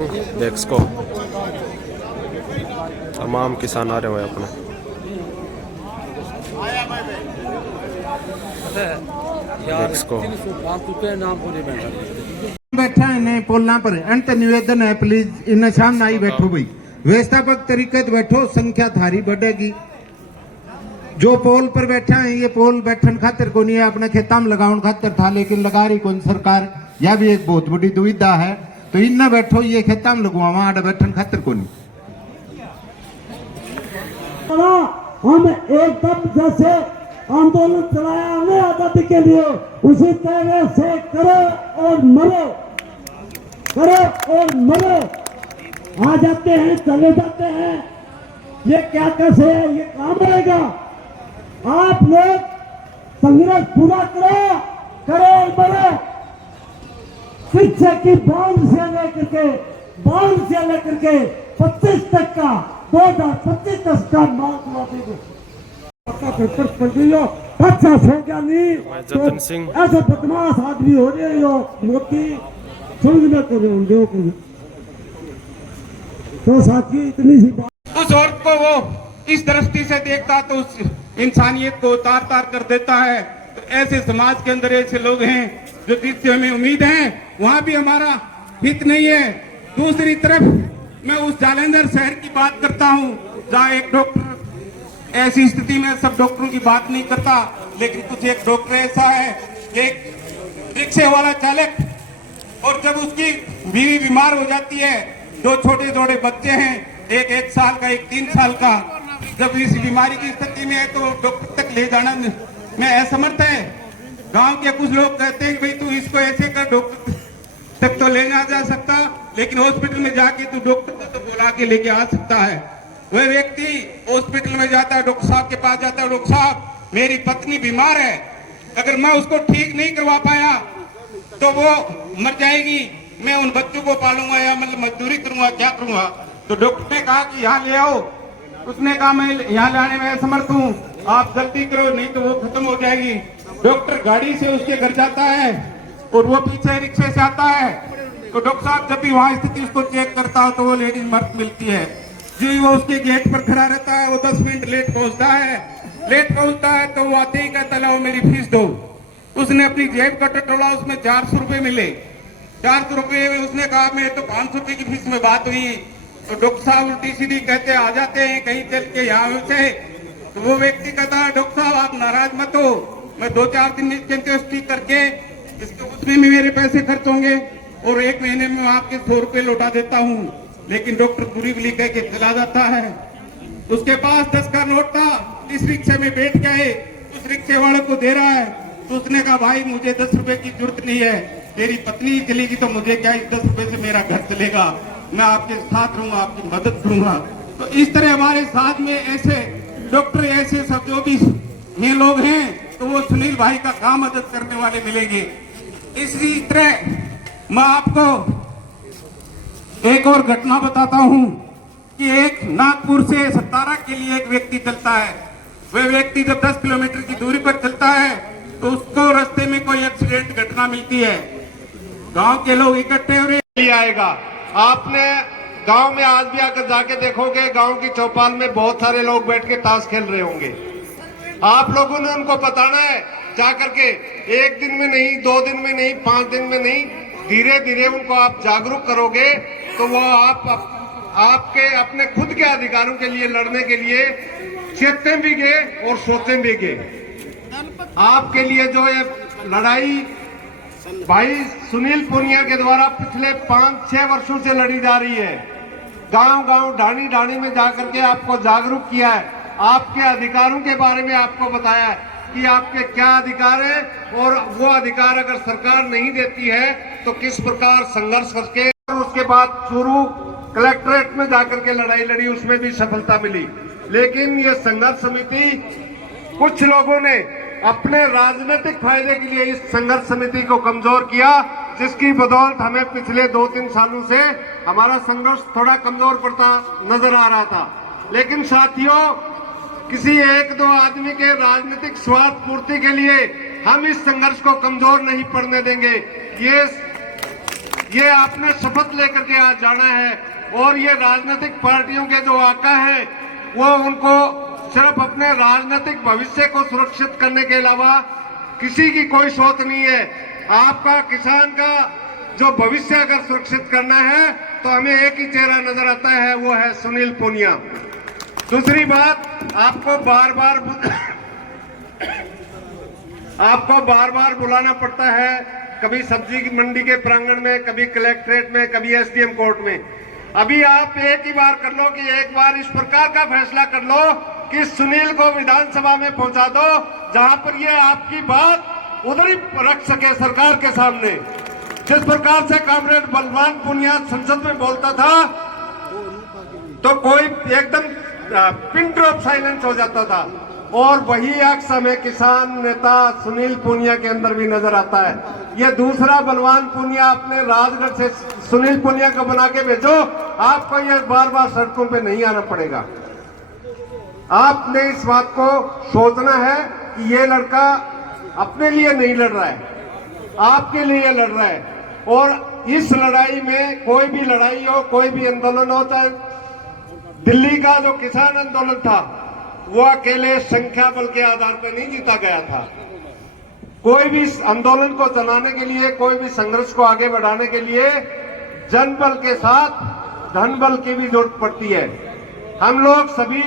डेस्को तमाम किसान आ रहे हुए अपने डेस्को बैठा है पोलना पर अंत निवेदन है प्लीज इन शाम नाई बैठो भाई व्यवस्थापक तरीके से बैठो संख्या थारी बढ़ेगी। जो पोल पर बैठा है ये पोल बैठन खातिर को नहीं है अपने खेता में लगाउन खातिर था लेकिन लगा रही कौन सरकार यह भी एक बहुत बड़ी दुविधा है तो इन न बैठो ये खेता में लगवावा आडे बैठन खातिर को नहीं। हम एकदम जैसे आंदोलन चलाया हमने आजादी के लिए उसी तरह से करो और मरो, करो और मरो। आ जाते हैं चले जाते हैं, ये क्या कैसे है, ये काम रहेगा। आप लोग संघर्ष पूरा करो, करो और मरो। शिक्षा की बांध से लेकर के 25 तक का 2025 तक का मांग देंगे। पेपर पढ़ लियो अच्छा हो गया नहीं तो ऐसा बदमाश आदमी हो रहे हो मोदी सुन करो तो साथी इतनी सी बात उस औरत को वो इस दृष्टि से देखता तो उस इंसानियत को उतार तार कर देता है। तो ऐसे समाज के अंदर ऐसे लोग हैं जो जिससे हमें उम्मीद है वहां भी हमारा हित नहीं है। दूसरी तरफ मैं उस जालंधर शहर की बात करता हूं जहां एक डॉक्टर ऐसी स्थिति में सब डॉक्टरों की बात नहीं करता लेकिन कुछ एक डॉक्टर ऐसा है एक रिक्शे वाला चालक और जब उसकी बीवी बीमार हो जाती है, दो छोटे छोटे बच्चे हैं, एक 1 साल का एक 3 साल का, जब इस बीमारी की स्थिति में है तो डॉक्टर तक ले जाना में असमर्थ है। गांव के कुछ लोग कहते हैं भाई तू इसको ऐसे कर डॉक्टर तक तो ले जा सकता लेकिन हॉस्पिटल में जाके तू डॉक्टर को तो बुला के लेके आ सकता है। वह व्यक्ति हॉस्पिटल में जाता है, डॉक्टर साहब के पास जाता है, डॉक्टर साहब मेरी पत्नी बीमार है, अगर मैं उसको ठीक नहीं करवा पाया तो वो मर जाएगी, मैं उन बच्चों को पालूंगा या मतलब मजदूरी करूंगा, क्या करूंगा। तो डॉक्टर ने कहा कि यहाँ ले आओ। उसने कहा मैं यहाँ लाने में असमर्थ हूँ, आप जल्दी करो नहीं तो वो खत्म हो जाएगी। डॉक्टर गाड़ी से उसके घर जाता है और वो पीछे रिक्शे से आता है। तो डॉक्टर साहब जब भी वहाँ स्थिति उसको चेक करता हो तो वो लेडीज मर्द मिलती है। जी वो उसके गेट पर खड़ा रहता है, वो 10 मिनट लेट पहुंचता है तो वो आते ही कहता लाओ मेरी फीस दो। उसने अपनी जेब का टटोला, उसमें 400 रुपए मिले। 400 रुपए में उसने कहा मैं तो 500 रुपए की फीस में बात हुई। तो डॉक्टर साहब उल्टी सीधी कहते आ जाते हैं कहीं चल के यहाँ से। तो वो व्यक्ति कहता है डॉक्टर साहब आप नाराज मत हो, मैं 2-4 दिन ठीक करके उसमें भी मेरे पैसे खर्च होंगे और 1 महीने में आपके 100 रुपए लौटा देता हूँ। लेकिन डॉक्टर बुरी बुरी कह के चला जाता है। उसके पास 10 का नोट था, इस रिक्शे में बैठ गए, उस रिक्शे वाले को दे रहा है। तो उसने कहा भाई मुझे 10 रुपए की जरूरत नहीं है, तेरी पत्नी चलेगी तो मुझे क्या, इस 10 रुपए से मेरा घर चलेगा, मैं आपके साथ रहूंगा, आपकी मदद करूंगा। तो इस तरह हमारे साथ में ऐसे डॉक्टर ऐसे सब जो भी ये लोग हैं तो वो सुनील भाई का काम मदद करने वाले मिलेंगे। इसी तरह मैं आपको एक और घटना बताता हूं कि एक नागपुर से सतारा के लिए एक व्यक्ति चलता है। वह व्यक्ति जब 10 किलोमीटर की दूरी पर चलता है तो उसको रास्ते में कोई एक्सीडेंट घटना मिलती है। गांव के लोग इकट्ठे हो रहे आएगा। आपने गांव में आज भी आकर जाके देखोगे, गांव की चौपाल में बहुत सारे लोग बैठ के ताश खेल रहे होंगे। आप लोगों ने उनको बताना है जाकर के, 1 दिन में नहीं, 2 दिन में नहीं, 5 दिन में नहीं, धीरे धीरे उनको आप जागरूक करोगे तो वो आपके अपने खुद के अधिकारों के लिए लड़ने के लिए चेतते भी गए और सोचते भी गए। आपके लिए जो ये लड़ाई भाई सुनील पुनिया के द्वारा पिछले 5-6 वर्षों से लड़ी जा रही है, गांव-गांव ढाणी ढाणी में जाकर के आपको जागरूक किया है, आपके अधिकारों के बारे में आपको बताया है कि आपके क्या अधिकार है और वो अधिकार अगर सरकार नहीं देती है तो किस प्रकार संघर्ष करके। उसके बाद चूरू कलेक्ट्रेट में जाकर के लड़ाई लड़ी, उसमें भी सफलता मिली। लेकिन ये संघर्ष समिति कुछ लोगों ने अपने राजनीतिक फायदे के लिए इस संघर्ष समिति को कमजोर किया, जिसकी बदौलत हमें पिछले 2-3 सालों से हमारा संघर्ष थोड़ा कमजोर पड़ता नजर आ रहा था। लेकिन साथियों किसी 1-2 आदमी के राजनीतिक स्वार्थ पूर्ति के लिए हम इस संघर्ष को कमजोर नहीं पड़ने देंगे। ये आपने शपथ लेकर के आज जाना है। और ये राजनीतिक पार्टियों के जो आका है वो उनको सिर्फ अपने राजनीतिक भविष्य को सुरक्षित करने के अलावा किसी की कोई सोच नहीं है। आपका किसान का जो भविष्य अगर सुरक्षित करना है तो हमें एक ही चेहरा नजर आता है, वो है सुनील पुनिया। दूसरी बात, आपको बार बार बुलाना पड़ता है, कभी सब्जी की मंडी के प्रांगण में, कभी कलेक्ट्रेट में, कभी एसडीएम कोर्ट में। अभी आप एक ही बार कर लो कि एक बार इस प्रकार का फैसला कर लो कि सुनील को विधानसभा में पहुंचा दो, जहां पर ये आपकी बात उधर ही रख सके सरकार के सामने। जिस प्रकार से कॉमरेड बलवान पुनिया संसद में बोलता था तो कोई एकदम पिन ड्रॉप साइलेंस हो जाता था, और वही अक्स हमें किसान नेता सुनील पुनिया के अंदर भी नजर आता है। ये दूसरा बलवान पुनिया अपने राजगढ़ से सुनील पुनिया को बना के भेजो, आपको ये बार बार सड़कों पे नहीं आना पड़ेगा। आपने इस बात को सोचना है कि ये लड़का अपने लिए नहीं लड़ रहा है, आपके लिए लड़ रहा है। और इस लड़ाई में कोई भी लड़ाई हो, कोई भी आंदोलन हो, चाहे दिल्ली का जो किसान आंदोलन था वो अकेले संख्या बल के आधार पर नहीं जीता गया था। कोई भी आंदोलन को चलाने के लिए, कोई भी संघर्ष को आगे बढ़ाने के लिए जन बल के साथ धन बल की भी जरूरत पड़ती है। हम लोग सभी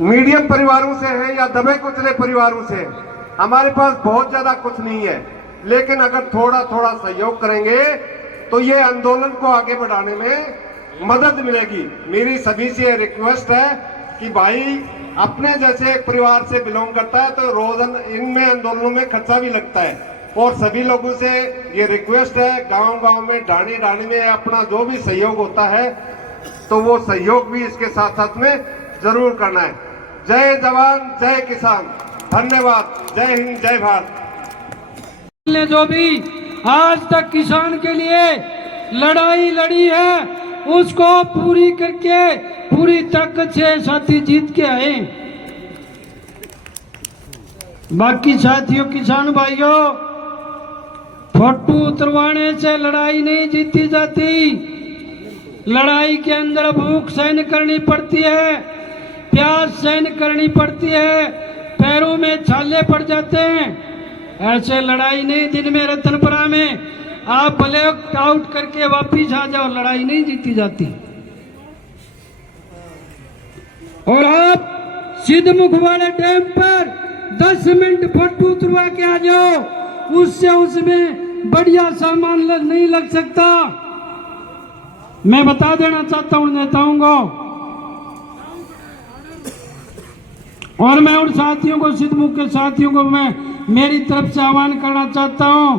मीडियम परिवारों से हैं या दबे कुचले परिवारों से, हमारे पास बहुत ज्यादा कुछ नहीं है, लेकिन अगर थोड़ा थोड़ा सहयोग करेंगे तो ये आंदोलन को आगे बढ़ाने में मदद मिलेगी। मेरी सभी से रिक्वेस्ट है कि भाई अपने जैसे एक परिवार से बिलोंग करता है तो रोजाना इनमें आंदोलनों में खर्चा भी लगता है, और सभी लोगों से ये रिक्वेस्ट है, गांव गांव में ढाणी ढाणी में अपना जो भी सहयोग होता है तो वो सहयोग भी इसके साथ साथ में जरूर करना है। जय जवान जय किसान, धन्यवाद, जय हिंद जय भारत। ने जो भी आज तक किसान के लिए लड़ाई लड़ी है उसको पूरी करके पूरी ताकत से साथी जीत के आए। बाकी साथियों, किसान भाइयों, फोटो उतरवाने से लड़ाई नहीं जीती जाती। लड़ाई के अंदर भूख सहन करनी पड़ती है, प्यास सहन करनी पड़ती है, पैरों में छाले पड़ जाते हैं। ऐसे लड़ाई नहीं दिन में रतनपुरा में आप ब्लैक आउट करके वापिस आ जाओ, लड़ाई नहीं जीती जाती। और आप सिद्धमुख वाले डैम पर 10 मिनट फोटो उतरवा के आ जाओ, उससे उसमें बढ़िया सामान नहीं लग सकता। मैं बता देना चाहता हूं नेताओं को, और मैं उन साथियों को, सिद्धमुख के साथियों को मैं मेरी तरफ से आह्वान करना चाहता हूं,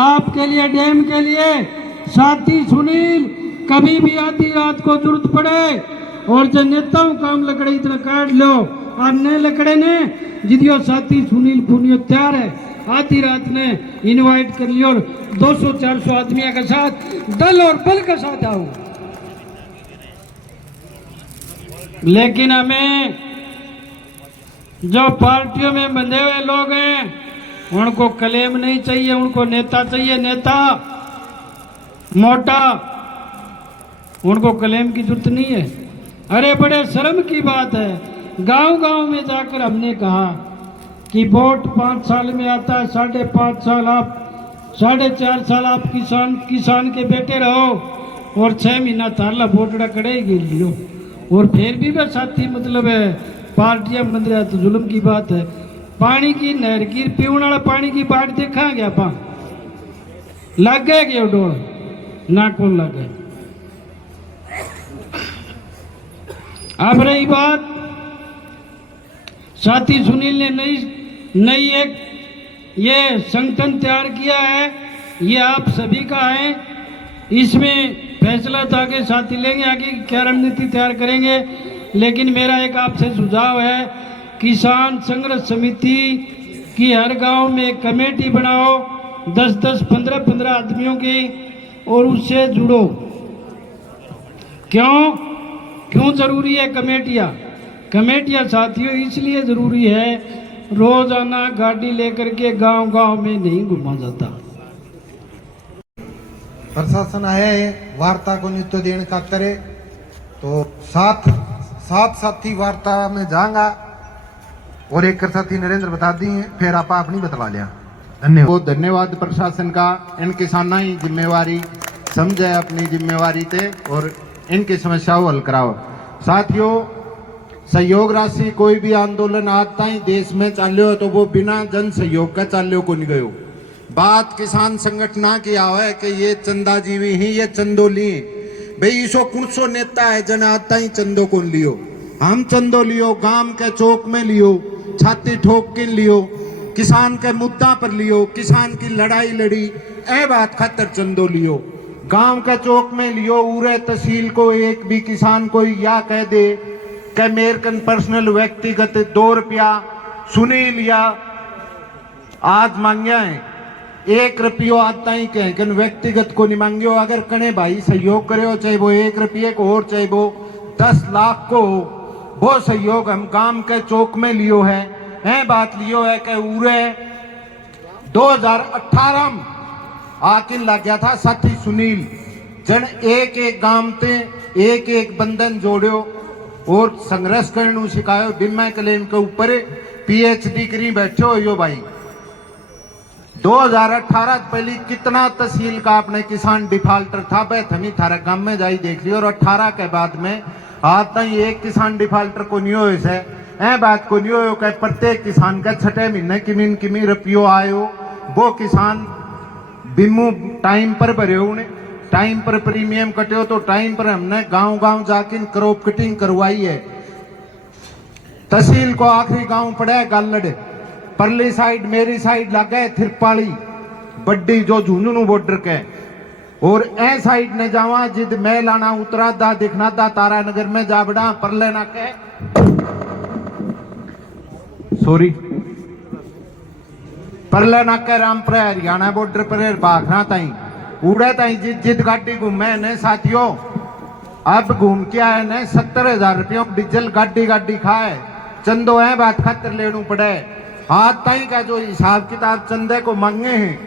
आपके लिए डैम के लिए साथी सुनील कभी भी आधी रात को जरूरत पड़े, और जो नेताओं काम लकड़े इतना काट लो, आप नए लकड़े ने जिदियो साथी सुनील पुनिया तैयार है, आधी रात ने इनवाइट कर लियो, और 200-400 आदमियों के साथ दल और बल के साथ आओ। लेकिन हमें जो पार्टियों में बंधे हुए लोग हैं उनको क्लेम नहीं चाहिए, उनको नेता चाहिए, नेता मोटा, उनको क्लेम की जरूरत नहीं है। अरे बड़े शर्म की बात है, गांव गांव में जाकर हमने कहा कि वोट 5 साल में आता है, 5.5 साल आप 4.5 साल आप किसान के बेटे रहो, और 6 महीना ताला वोटड़ा कड़ेगी लियो, और फिर भी वह साथी मतलब है पार्टियां बंद रहा तो जुल्म की बात है। पानी की नहर की पीने वाला पानी की बाट देखा गया पा लग गए कि डोल ना कौन लग गए। अब रही बात, साथी सुनील ने नई एक ये संगठन तैयार किया है, ये आप सभी का है, इसमें फैसला था कि साथी लेंगे, आगे क्या रणनीति तैयार करेंगे। लेकिन मेरा एक आपसे सुझाव है, किसान संघर्ष समिति की हर गांव में एक कमेटी बनाओ, 10-10, 15-15 आदमियों की, और उससे जुड़ो। क्यों जरूरी है कमेटियां साथियों? इसलिए जरूरी है, रोजाना गाड़ी लेकर के गांव गांव में नहीं घुमा जाता। प्रशासन आया है वार्ता को नित्य देने खातर है, तो साथ साथी वार्ता में जाऊंगा और एक साथी नरेंद्र बता दी है, फिर आप अपनी बतला लिया। धन्यवाद। बहुत धन्यवाद प्रशासन का, इन किसाना ही जिम्मेवारी समझे अपनी जिम्मेवारी थे और इनकी समस्याओं हल कराओ। साथियों, सहयोग राशि कोई भी आंदोलन आता ही देश में चाल्यो तो वो बिना जन सहयोग का चाल्यो को नहीं गयो। बात किसान संगठन की है कि ये चंदाजीवी ही ये चंदोली भाई इसो कुछ नेता है जन आता ही चंदो को लियो, हम चंदो लियो, गांव के चौक में लियो, छाती ठोक के लियो, किसान के मुद्दा पर लियो, किसान की लड़ाई लड़ी ए बात खातर चंदो लियो, गांव के चौक में लियो। उरे तहसील को एक भी किसान को या कह दे कि मेरे कन पर्सनल व्यक्तिगत 2 रुपया सुनी लिया आज मांगे है, 1 रुपयो आता ही कहें कि व्यक्तिगत को नहीं मांगियो। अगर कने भाई सहयोग करे चाहे वो 1 रुपये को और चाहे वो 10 लाख को, वो सहयोग हम गांव के चौक में लियो है बात लियो है कि उरे 2018 में आकिन लग गया था साथी सुनील जन एक गांव ते एक बंधन जोड़ो और संघर्ष करने सिखायो। बिना क्लेम के ऊपर PhD करी बैठे हो यो भाई। 2018 पहले कितना तहसील का अपने किसान डिफाल्टर था, वह थमी थारा गांव में जाई देख लियो। और 18 के बाद में आज तक एक किसान डिफाल्टर को नहीं हो से बात को नहीं हो कि प्रत्येक किसान का 6 महीने किमी रुपयो आयो, वो किसान बिमू टाइम पर भरे उन्हें टाइम पर प्रीमियम कटे तो टाइम पर हमने गांव जाके क्रॉप कटिंग करवाई है। तहसील को आखिरी गांव पड़ा है गालड़, परली साइड मेरी साइड लग गए थिरपाली बड्डी जो झुंझुनू बॉर्डर के, और ए साइड ने जावा जिद मैं लाना उतरा दा दिखना दा तारा नगर में जा बड़ा परले ना के सॉरी परले ना के रामपुर हरियाणा बॉर्डर पर बाखना ताई उड़े ताई जिद गाड़ी घूमे ने साथियों। अब घूम के आए ने 70,000 रुपयों डीजल गाड़ी खाए चंदो है बात खातर लेनू पड़े। हाथ ताई का जो हिसाब किताब चंदे को मांगे हैं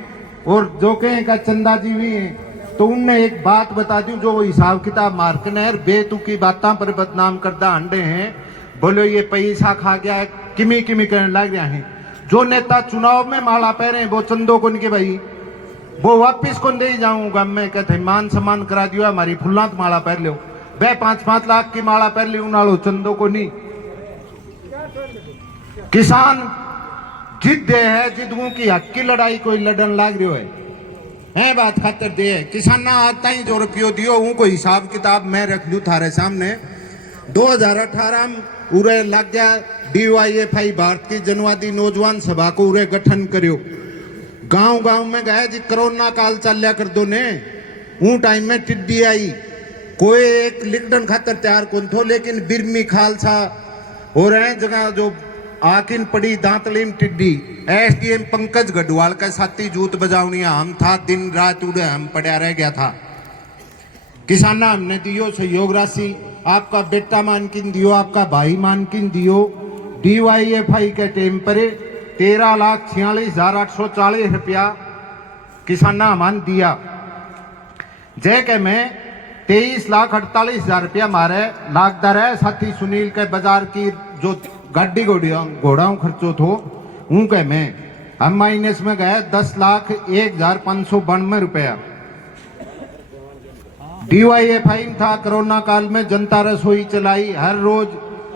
और जो कहें का चंदा जीवी हैं, तो उनने एक बात बता दी जो हिसाब किताब मार्कनेर बेतुकी बातों पर बदनाम करदा अंडे हैं। बोलो ये पैसा खा गया है किमी करने लग गया है। जो नेता चुनाव में माला पहरे वो चंदो को नहीं भाई वो वापिस को दे जाऊंगा, मैं कहते मान सम्मान करा दियो हमारी फुल्लांत माला पहन लो, वे 5-5 लाख की माला पहन ली उनालो चंदो को नहीं। किसान जिद दे है जिदों की हक की लड़ाई कोई लड़न लाग रही है बात खातर दे है। किसान आता ही जो रुपयो दियो उनको हिसाब किताब मैं रख दू थारे सामने। 2018 में उरे लग गया DYFI भारत की जनवादी नौजवान सभा को उरे गठन करियो। गांव में गए जी कोरोना काल चलिया कर दो ने ऊ टाइम में टिड्डी आई, कोई एक लिखडन खातर तैयार कौन थो, लेकिन बिरमी खालसा और जगह जो आकिन पड़ी दांतलीम टिड्डी SDM पंकज गढ़वाल का साथी जूत बजावनिया हम था, दिन रात उड़े हम पड़ा रह गया था। किसाना हमने दियो सहयोग राशि, आपका बेटा मानकिन दियो, आपका भाई मानकिन दियो। DYFI के टेम पर 13,46,840 रुपया किसाना हमान दिया। जय के में 23,48,000 रुपया मारे लागदार है। साथी सुनील के बाजार की जो गाड़ी घोड़ाओं खर्चो थो उनके में हम माइनस में गए 10,01,592 रुपया। DYFI था कोरोना काल में जनता रसोई चलाई, हर रोज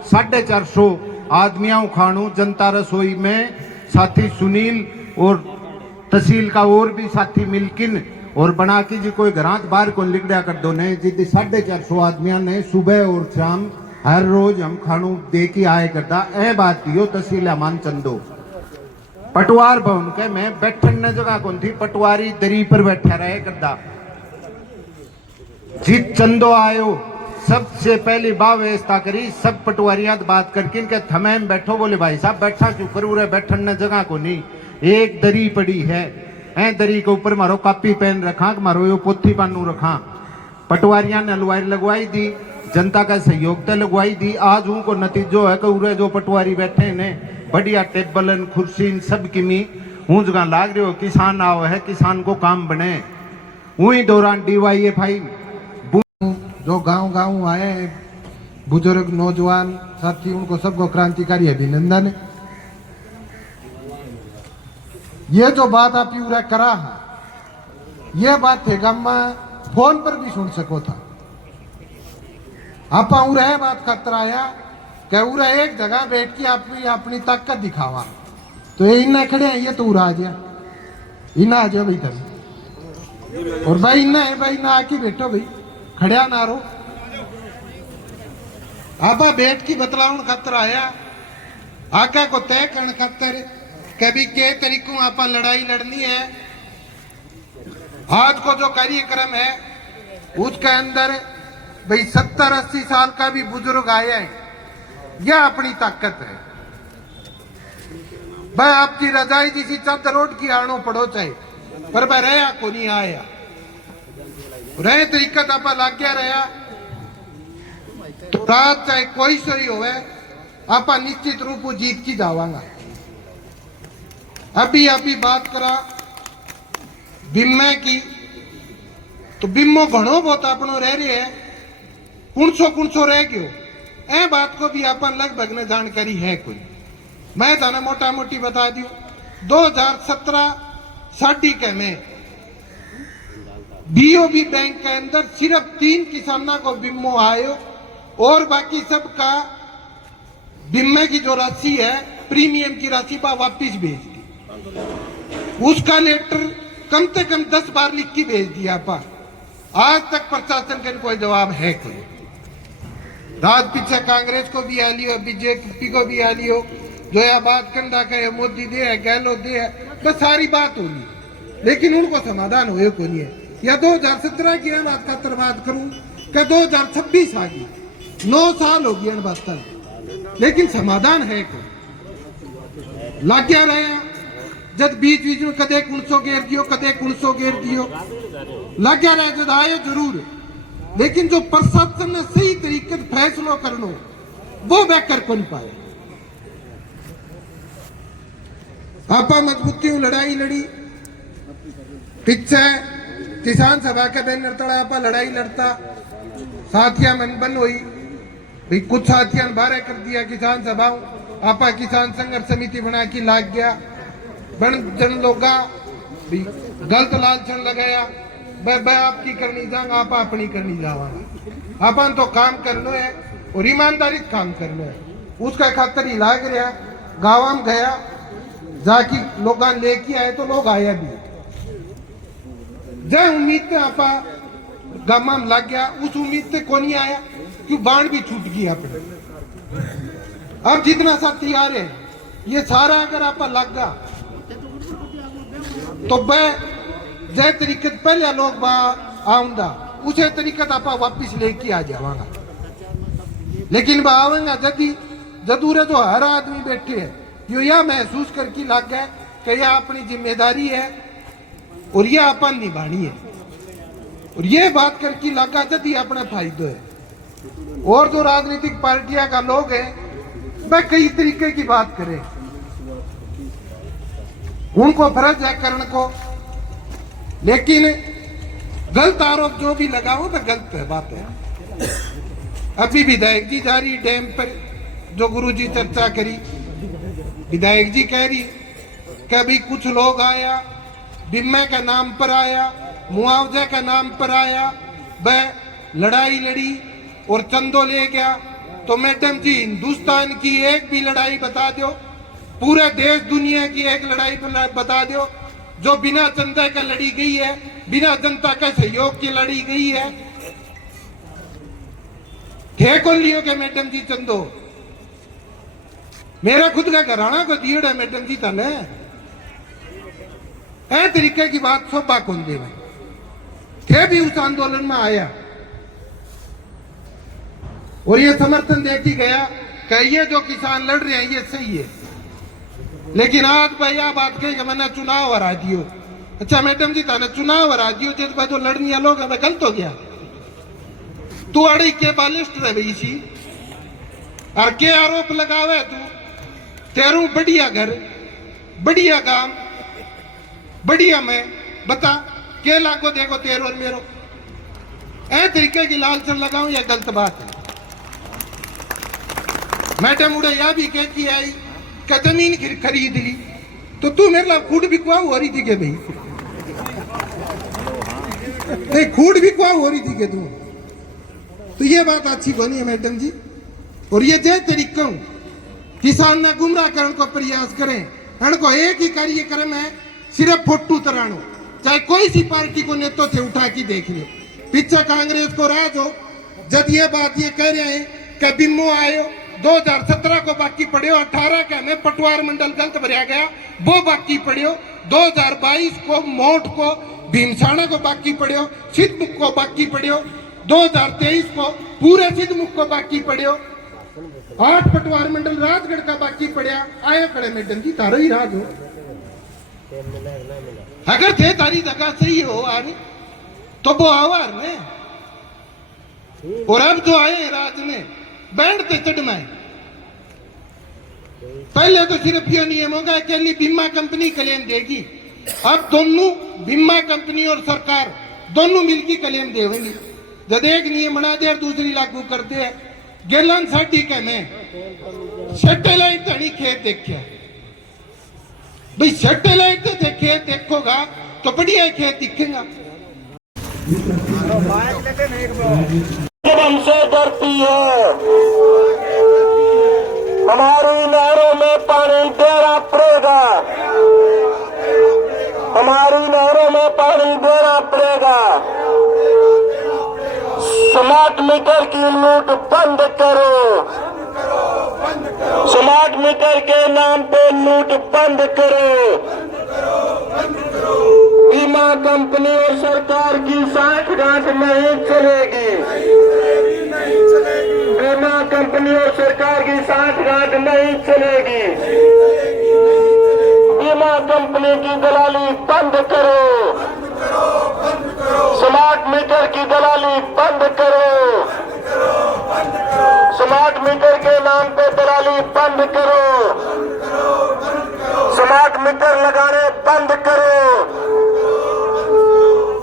450 आदमियों खाणू जनता रसोई में साथी सुनील और तहसील का और भी साथी मिलकिन और बना की जी कोई घरात बाहर को लिखड़ा कर दो ने जी 450 आदमियों ने सुबह और शाम हर रोज हम खाणू दे के आए करता। ए बात दियो तहसील अमान चंदो पटवार भवन के मैं बैठन ने जगह कौन थी, पटवारी दरी पर बैठा रहे करता। जीत चंदो आयो सबसे पहली व्यवस्था करी, सब पटवारियात बात करके इनके थमे में बैठो। बोले भाई साहब बैठा क्यों करूँ रे, बैठन ने जगह को नहीं, एक दरी पड़ी है दरी के ऊपर मारो कापी पेन रखा, मारो यो पोथी पानू रखा। पटवारिया ने अलवारी लगवाई दी, जनता का सहयोग तो लगवाई दी। आज उनको नतीजो है कि उरे जो पटवारी बैठे ने बढ़िया टेबल कुर्सी सब किमी हूँ जगह लाग रही हो। किसान आओ है, किसान को काम बने वही दौरान DYFI जो गांव आए हैं बुजुर्ग नौजवान साथी, उनको सबको क्रांतिकारी अभिनंदन। ये जो बात आप पूरा करा है, ये बात थे गम्मा फोन पर भी सुन सको था। आप उरे बात खातर आया कि उरे एक जगह बैठ के अपनी ताकत दिखावा, तो ये इन्ना खड़े हैं, ये तो उरा आ गया, इन्ना आ जाओ भाई तभी, और भाई इन्ना है भाई, ना आके बैठो भाई, खड़िया ना रो। आप बैठ की बतलाउन खातर आया, आका को तय करने खातर कभी के तरीकों आप लड़ाई लड़नी है। आज को जो कार्यक्रम है उसके अंदर भाई 70-80 साल का भी बुजुर्ग आया है, यह अपनी ताकत है भाई। आपकी रजाई जिसी चादर रोड की आनो पड़ो चाहे, पर भाई रहा को नहीं आया, रहे तरीका आप लाग गया रहा, तो रात चाहे कोई सही होवे आप निश्चित रूप से जीत की जावांगा। अभी बात करा बिम्मे की, तो बिम्मो घणो बहुत अपनो रह रहे है, कुणसो रह गयो, ए बात को भी अपन लगभग ने जानकारी है कोई। मैं थाने मोटा मोटी बता दियो, 2017 साडी के में BOB बैंक के अंदर सिर्फ 3 किसानों को बिम्मो आयो, और बाकी सबका बिम्मे की जो राशि है प्रीमियम की राशि पर वापिस भेज दी। उसका लेटर कम से कम 10 बार लिख के भेज दिया पा, आज तक प्रशासन का कोई जवाब है कोई। रात पीछे कांग्रेस को भी आ लियो, BJP को भी आ लियो, जो यह बात कंडा का मोदी दे है, गहलोत दे है, बस सारी बात होगी, लेकिन उनको समाधान हुए को नहीं है। या 2017 की बात खातर बात करूं कि 2026 आ गई, 9 साल हो गए बात, लेकिन समाधान है को लग गया रहे, जब बीच में कदे 100 घेर दियो, कदे 100 घेर दियो, लग गया रहे, जब आए जरूर, लेकिन जो प्रशासन ने सही तरीके से फैसलो करनो वो वे कर कौन पाए। आपा मजबूती लड़ाई लड़ी, पीछे किसान सभा के बैनर तड़ा आपा लड़ाई लड़ता, साथिया मन बन हुई भाई, कुछ साथियों ने बारह कर दिया किसान सभाओं, आपा किसान संघर्ष समिति बना के लाग गया, बन जन लोगा भी गलत लालचन लगाया, मैं आपकी करनी जाऊंगा, आप अपनी करनी जावांगा, अपन तो काम करना है और ईमानदारी से काम करना है, उसका खातर ही लाग रहा। गाँव में गया जाके लोग लेके आए तो लोग आया भी, जय उम्मीद पे आपा गामा में लग गया, उस उम्मीद से कौन नहीं आया, क्यों बाण भी छूट गया अपने। अब जितना साथी आ रहे ये सारा अगर आप लग गया तो मैं जय तरीके पहले लोग आऊंगा उसे तरीके आप वापिस लेके आ जावांगा, लेकिन वह आवेंगा जदूरे जो हर आदमी बैठे है यो यह महसूस करके लग गया कि यह अपनी जिम्मेदारी है और यह अपन निभानी है, और ये बात करके लगा जदी अपने फायदे है। और जो राजनीतिक पार्टियां का लोग हैं वह कई तरीके की बात करें, उनको फर्ज है करने को, लेकिन गलत आरोप जो भी लगाओ तो गलत है बात है। अभी विधायक जी जा रही डैम पर, जो गुरुजी चर्चा करी, विधायक जी कह रही कि अभी कुछ लोग आया बीमे का नाम पर आया, मुआवजे का नाम पर आया, वह लड़ाई लड़ी और चंदो ले गया। तो मैडम जी हिंदुस्तान की एक भी लड़ाई बता दो, पूरे देश दुनिया की एक लड़ाई बता दो जो बिना चंदा का लड़ी गई है, बिना जनता का सहयोग की लड़ी गई है। थे कौन लियो के मैडम जी चंदो, मेरा खुद का घराना को दिए है मैडम जी तने, ऐ तरीके की बात शोभा कौन दे भाई। थे भी उस आंदोलन में आया और ये समर्थन देती गया कि ये जो किसान लड़ रहे हैं ये सही है, लेकिन आज भाई आ बात कही कि मैंने चुनाव हरा दियो। अच्छा मैडम जी थाने चुनाव हरा दियो, जिस भाई जो लड़नी लोग है गलत हो गया, तू अड़ी के बालिस्ट रह गई सी और के आरोप लगावे तू, तेरू बढ़िया घर, बढ़िया काम, बढ़िया मैं बता के लागो देखो तेरो और मेरो ए तरीके की लालसन लगाऊं या गलत बात है। मैडम उड़े या भी कहती आई कि जमीन खरीद ली तो तू मेरे ला खूड बिकवा हो रही थी के भाई नहीं खूड बिकवा हो रही थी के तू तो ये बात अच्छी बनी है मैडम जी। और ये जे तरीका किसान ने गुमराह करने को प्रयास करें इनको एक ही कार्यक्रम है सिर्फ फोटू तरानो चाहे कोई सी पार्टी को नेतों से उठा के देख लो पीछे कांग्रेस को राज हो जब ये बात ये कह रहे हैं कि बिम्मो आयो 2017 को बाकी पड़े 18 का में पटवार मंडल गलत भरया गया वो बाकी पड़े 2022 को मोट को भीमसाना को बाकी पड़े सिद्धमुख को बाकी पड़े 2023 को पूरे सिद्धमुख को बाकी पड़े 8 पटवार मंडल राजगढ़ का बाकी पड़ा आया खड़े मैडम जी तारो ही राज हो अगर थे तारी जगह सही हो आने तो वो आवार ने और अब जो आए राज ने बैंड पे चढ़ना है। पहले तो सिर्फ ये नियम होगा अकेली बीमा कंपनी क्लेम देगी अब दोनों बीमा कंपनी और सरकार दोनों मिलकर क्लेम देंगी जब एक नियम बना दे और दूसरी लागू करते हैं गेलन साटी के में सैटेलाइट धनी खेत देखा भाई सैटेलाइट से खेत देखोगा तो बढ़िया खेत दिखेगा। हमसे डरती है हमारी नहरों में पानी देना पड़ेगा हमारी नहरों में पानी देना पड़ेगा। स्मार्ट मीटर की लूट बंद करो स्मार्ट मीटर के नाम पे लूट बंद करो। बीमा कंपनी और सरकार की साठगांठ नहीं चलेगी बीमा कंपनी और सरकार की साठगांठ नहीं चलेगी। बीमा कंपनी की दलाली बंद करो स्मार्ट मीटर की दलाली बंद करो स्मार्ट मीटर के नाम पे दलाली बंद करो स्मार्ट मीटर लगाने बंद करो।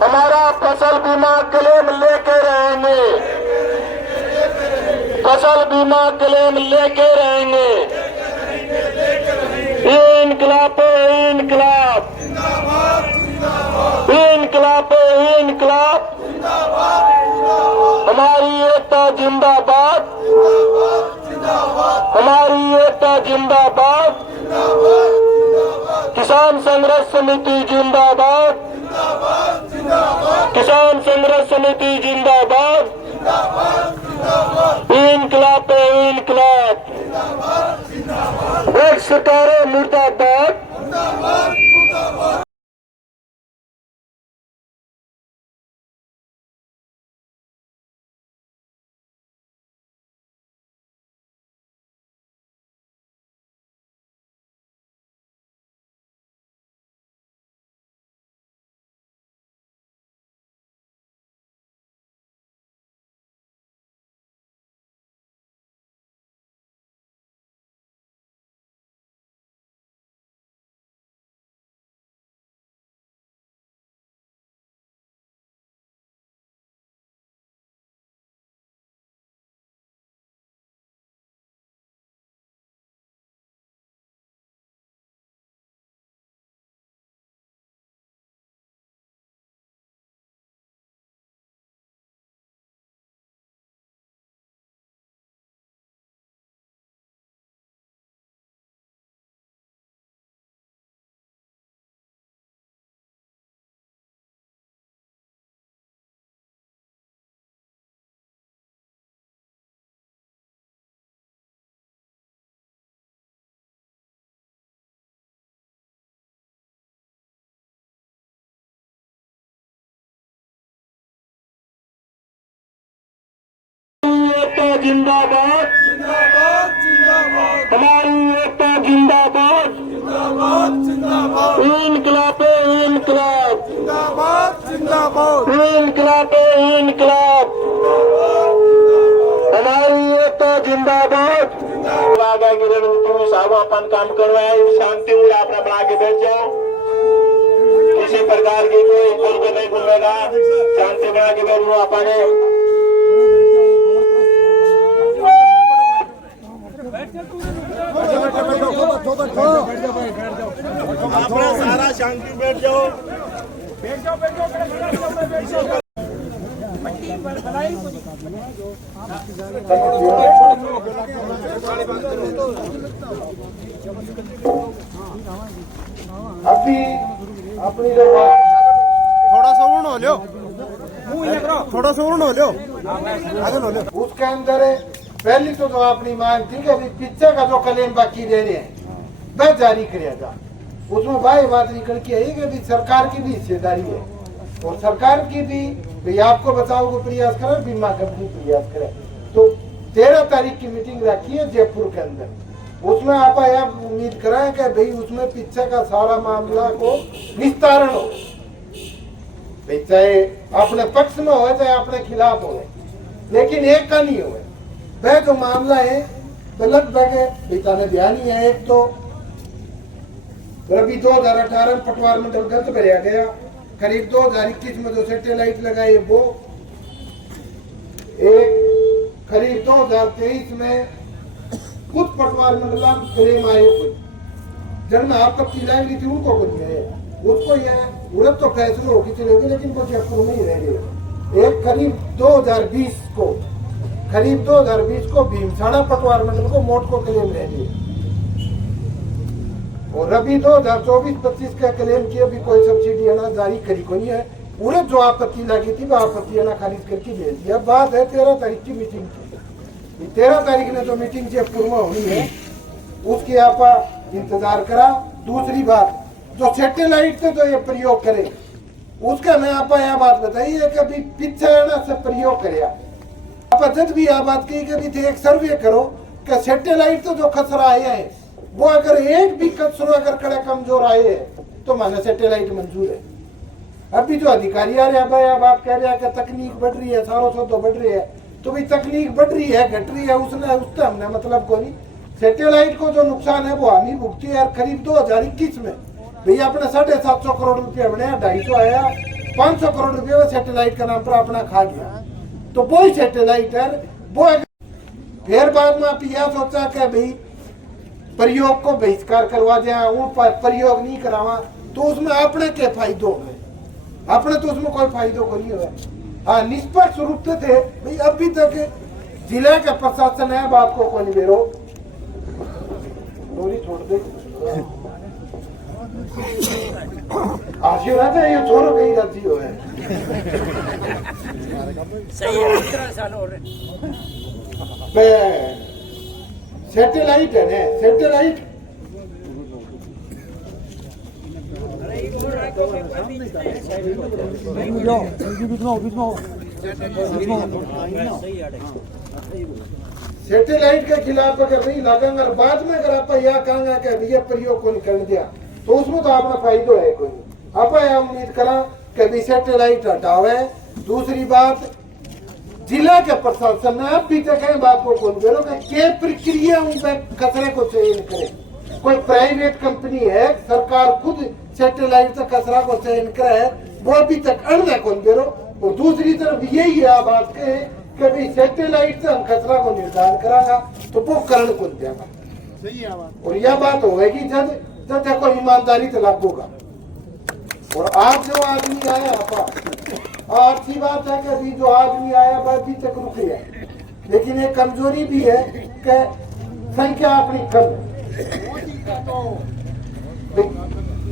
हमारा फसल बीमा क्लेम लेके रहेंगे फसल बीमा क्लेम लेके रहेंगे। इनकलाब इनकलाब इनकलाब इनकलाब हमारी एकता जिंदाबाद हमारी एकता जिंदाबाद किसान संघर्ष समिति जिंदाबाद किसान संघर्ष समिति जिंदाबाद इनकलाब इनकलाब सरकारें मुर्दाबाद। जिंदाबाद हमारी एकता जिंदाबाद इनकलाब इनकलाब इनकलाब इनकलाब हमारी एकता जिंदाबाद। तुम्ही साहब अपन काम करवाए शांति मुळे आपण बना के बैठ जाओ किसी प्रकार की कोई पूर्व नहीं खुलेगा। शांति बना के बैठो आप आगे। सारा शांति बैठ जाओ। अभी अपनी जो थोड़ा सा उड़ हो लो, थोड़ा सा उड़ हो लो, आगे लो। उसके अंदर पहली तो अपनी मांग थी कि पीछे का जो क्लेम बाकी रह रहे हैं वह जारी करेगा। उसमें भाई बात निकल के आई कि सरकार की भी हिस्सेदारी है और सरकार की भी भाई आपको बचाओ को प्रयास करे, बीमा कंपनी प्रयास करे। तो 13 तारीख की मीटिंग रखी है जयपुर के अंदर। उसमें आप उम्मीद कराएं कि भाई उसमें पीछे का सारा मामला को निस्तारण हो, भाई चाहे अपने पक्ष में हो चाहे अपने खिलाफ हो, लेकिन एक का नहीं हो। वह जो मामला है तो लगभग पिता ने ध्यान ही है। एक तो अभी 2018 में पटवार मंडल गलत भरा गया, करीब 2021 में जो सैटेलाइट लगाई वो, एक करीब 2023 में खुद पटवार मंडल क्लेम आयोग जिनमें आपत्ति लाई गई थी उनको कुछ है, उसको यह उड़द तो फैसले होगी चलेगी लेकिन वो जयपुर में ही रह गए। एक करीब 2020 को भीमसाड़ा पटवार मंडल को मोट को क्लेम रह गए और अभी 2024-25 का क्लेम किया भी कोई सब्सिडी आना जारी करी को नहीं है। पूरे जो आपत्ति लगी थी वो आपत्ति आना खारिज करके भेज दिया। बात है 13 तारीख की मीटिंग की। 13 तारीख ने जो मीटिंग जयपुर में होनी है उसकी आप इंतजार करा। दूसरी बात जो सैटेलाइट से जो ये प्रयोग करे उसका मैं आप यह बात बताइए कि अभी पीछे से प्रयोग करे आप जब भी यह बात कही कि एक सर्वे करो कि सैटेलाइट तो जो खसरा आया है वो अगर एक भी कचरो अगर कड़े कमजोर आए है तो माने सैटेलाइट मंजूर है। अभी जो अधिकारी आ रहे हैं बात कह रहे हैं कि तकनीक बढ़ रही है, सारों से तो बढ़ रही है, तो भी तकनीक बढ़ रही है घट रही है उससे हमने मतलब को नहीं। सैटेलाइट को जो नुकसान है वो हम ही भुगती है। करीब 2021 में भैया अपने 750 करोड़ रुपया बने, 250 आया, 500 करोड़ रुपया वो सैटेलाइट का नाम पर अपना खा गया। तो वो ही सैटेलाइट है वो। फिर बाद में आप यह सोचा कि भाई प्रयोग को बहिष्कार करवा दिया, वो प्रयोग नहीं करावा तो उसमें अपने के फायदो है, अपने तो उसमें कोई फायदो को नहीं हुआ। हाँ निष्पक्ष रूप से थे भाई। अभी तक जिले का प्रशासन है बात को कौन बेरो डोरी छोड़ दे आशीर्वाद है ये छोड़ो कहीं राजी हो है। सैटेलाइट है ना सैटेलाइट सैटेलाइट के खिलाफ अगर नहीं लगेंगे और बाद में अगर आप यह कहेंगे कि भैया प्रयोग को निकल दिया तो उसमें तो आपका फायदा है कोई। आप यह उम्मीद करा कि भी सैटेलाइट हटावे। दूसरी बात जिला के प्रशासन ने अब भी तक बात को कौन करो कि प्रक्रिया उनपे कचरे को चयन करे। कोई प्राइवेट कंपनी है, सरकार खुद सैटेलाइट से कचरा को चयन करे, वो अभी तक अड़ कौन करो। और दूसरी तरफ यही है बात के कि भाई सैटेलाइट से हम कचरा को निर्धारण करागा तो वो करण कौन देगा। और यह बात होगी जब देखो ईमानदारी से लागूगा। और आज जो आदमी आया अच्छी बात है कि अभी जो आदमी आया वह अभी तक रुके है, लेकिन एक कमजोरी भी है कि संख्या अपनी कम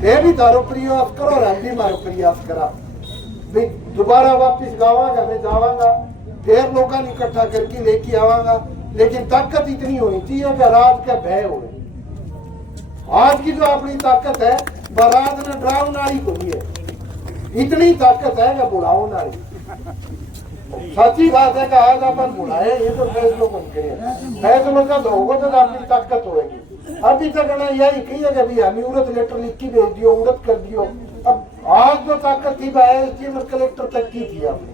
है। भी तारो प्रयास करो और हम भी हमारा प्रयास करा भाई दोबारा वापिस गावागा मैं जावांगा, ढेर लोग इकट्ठा करके लेके आवांगा, लेकिन ताकत इतनी होनी चाहिए कि रात का भय हो। आज की जो अपनी ताकत है वह रात ने डराव नारी को भी है, इतनी ताकत है कि बुढ़ाओ नारी। सच्ची बात है कि आज अपन बुढ़ाए ये तो फैसलों को फैसलों का होगा तो अपनी ताकत होगी। अभी तक ना यही कही है कि अभी हमें उड़द लेटर लिख के भेज दियो, उड़द कर दियो। अब आज जो ताकत थी वह कलेक्टर तक की थी आपने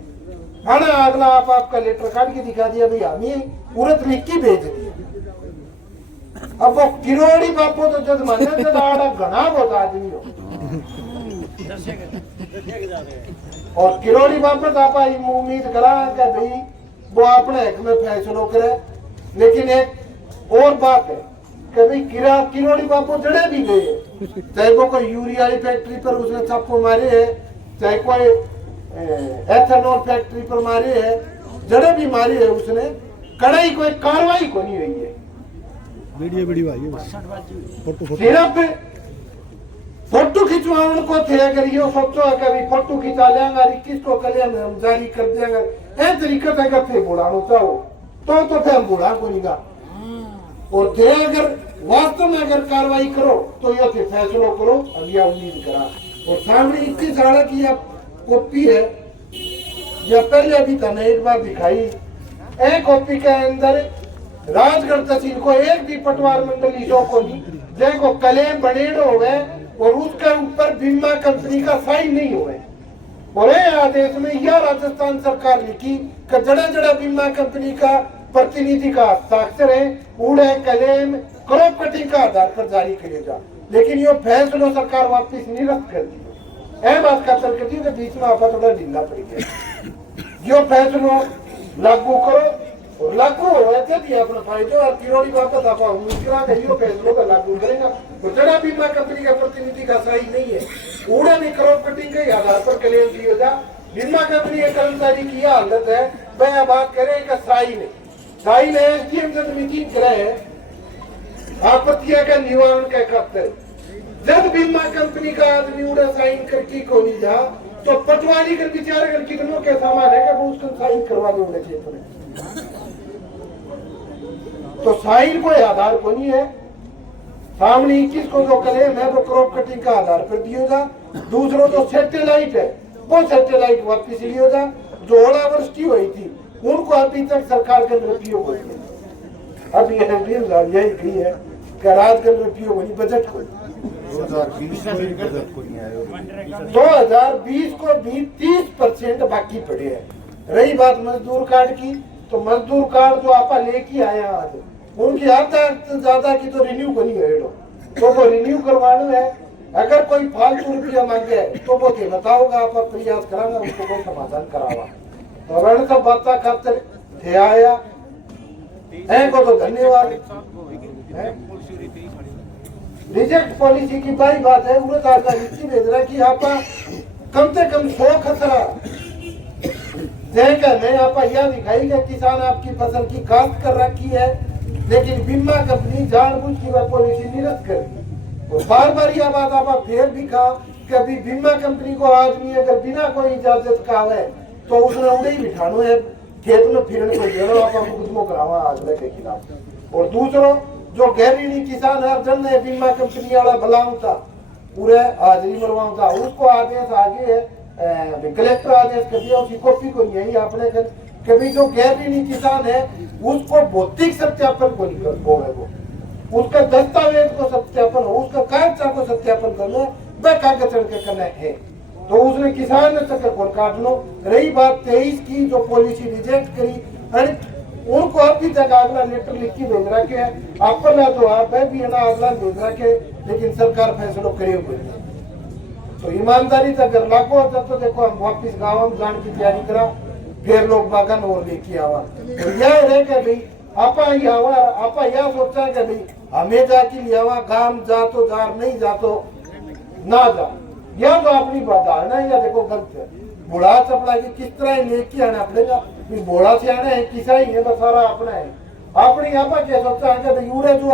है ना। अगला आपका लेटर काट के दिखा दिया भाई हमें उड़द लिख के भेज दिया। अब वो किरोड़ी बापो तो जब माने जब आड़ा घना बहुत आदमी हो और किरोड़ी वापस आप उम्मीद करा कि भाई वो अपने हक में फैसलो करे। लेकिन एक और बात है कि भाई किरोड़ी बापू जड़े भी गए, चाहे वो कोई यूरिया वाली फैक्ट्री पर उसने सबको मारे है, चाहे कोई एथेनॉल फैक्ट्री पर मारे है, जड़े भी मारे है उसने, कड़ाई कोई कार्रवाई को नहीं हुई है। सिर्फ फोटो खिंचवाने को थे, अगर ये सोचो कभी फोटो खिंचा लेंगे 21 को कल्याण हम जारी कर देंगे, ए तरीका से अगर थे बुलाना चाहो तो फिर हम बुला को नहीं गा। और थे अगर वास्तव में अगर कार्रवाई करो तो ये थे फैसलो करो, अब यह उम्मीद करा। और सामने 21 साल की यह कॉपी है, यह पहले भी था एक बार दिखाई। एक कॉपी के अंदर राजगढ़ तहसील को एक भी पटवार मंडली शो को नहीं, जैको क्लेम बनेड हो गए और उसके ऊपर बीमा कंपनी का साइन नहीं हुए। और आदेश में यह राजस्थान सरकार लिखी कि जड़ा जड़ा बीमा कंपनी का प्रतिनिधि का हस्ताक्षर है, उड़े क्लेम क्रॉप कटिंग का आधार पर जारी किया जा। लेकिन ये फैसला सरकार वापस निरस्त कर दी। यह बात खातर कर दी कि बीच में आपा थोड़ा ढीला पड़ गया। यो फैसला लागू करो और लागू हो अपना फायदे और किरोड़ी वापस आप उम्मीद करा फैसलों का लागू करेगा। तो जड़ा बीमा कंपनी का प्रतिनिधि का सही नहीं है, उड़े में क्रॉप कटिंग के आधार पर क्लेम दिया जा। बीमा कंपनी के कर्मचारी की यह हालत है, वह बात करे कि साई ने एसडीएम से मीटिंग कराए आपत्तियों का निवारण के खातिर। जब बीमा कंपनी का आदमी उड़ा साइन करके को नहीं जा तो पटवारी कर बेचारे कर कितनों के सामान है कि वो उसको साइन करवा दे उड़े क्षेत्र में। तो साइन कोई आधार को नहीं है। सामने 21 को जो क्लेम है वो क्रॉप कटिंग का आधार पर दियो जा। दूसरा जो सैटेलाइट है वो सैटेलाइट वापिस लियो जा। जो ओलावृष्टि हुई थी उनको अभी तक सरकार के उपयोग हो गया। अब यही कही है कि राजगढ़ उपयोग होनी बजट को 2020 को भी 30% बाकी पड़े है। रही बात मजदूर कार्ड की, तो मजदूर कार्ड जो आप लेके आए आज उनकी आधा ज्यादा की तो रिन्यू को नहीं है, तो वो रिन्यू करवाना है। अगर कोई फालतू रुपया मांगे तो वो बताओगा, आप प्रयास करांगा उसको कोई समाधान करावा। तो सब बात खातर थे आया को तो धन्यवाद। रिजेक्ट पॉलिसी की बड़ी बात है, उन्हें भेज रहा कि आप कम से कम 100 खसरा नहीं आप यह दिखाई कि किसान आपकी फसल की काश्त कर रखी है, लेकिन बीमा कंपनी जानबूझ की वह पॉलिसी निरस्त कर दी। और बार बार यह बात आप फिर भी कहा कि अभी बीमा कंपनी को आदमी अगर बिना कोई इजाजत का है तो उसने उड़े ही बिठानो है, खेत में फिरने को देना, आप मुकदमों करावा आजले के खिलाफ। और दूसरों जो गैर किसान है जन ने बीमा कंपनी वाला बलाऊ था पूरे हाजिरी मरवाऊ था, उसको आदेश आगे है कलेक्टर आदेश कर दिया, उसकी कॉपी को यही आपने कभी जो गैर किसान है उसको भौतिक सत्यापन को नहीं कर वो उसका दस्तावेज को सत्यापन हो, उसका कागजा को सत्यापन करना वह कागज चढ़ के करना है। तो उसने किसान ने चक्कर को काट लो। रही बात 23 की जो पॉलिसी रिजेक्ट करी, उनको अभी तक अगला लेटर लिख के भेज रखे है, अपना जो आप है भी ना अगला भेज रखे, लेकिन सरकार फैसलों करे हुए। तो ईमानदारी से अगर लागू होता तो देखो हम वापिस गाँव में जाने की तैयारी करा, फिर लोग बागन और लेके आवा। तो यह रहे कि भाई आपा यह सोचा कि भाई हमें जाके लिया गांव जा तो जा, नहीं जा तो ना जा, यह तो अपनी धारणा या देखो गलत है। बुढ़ा चपड़ा की किस तरह लेके आना पड़ेगा, बुढ़ा से आना है किसा ही है तो सारा अपना है। अपनी आपा क्या सोचा है कि भाई जो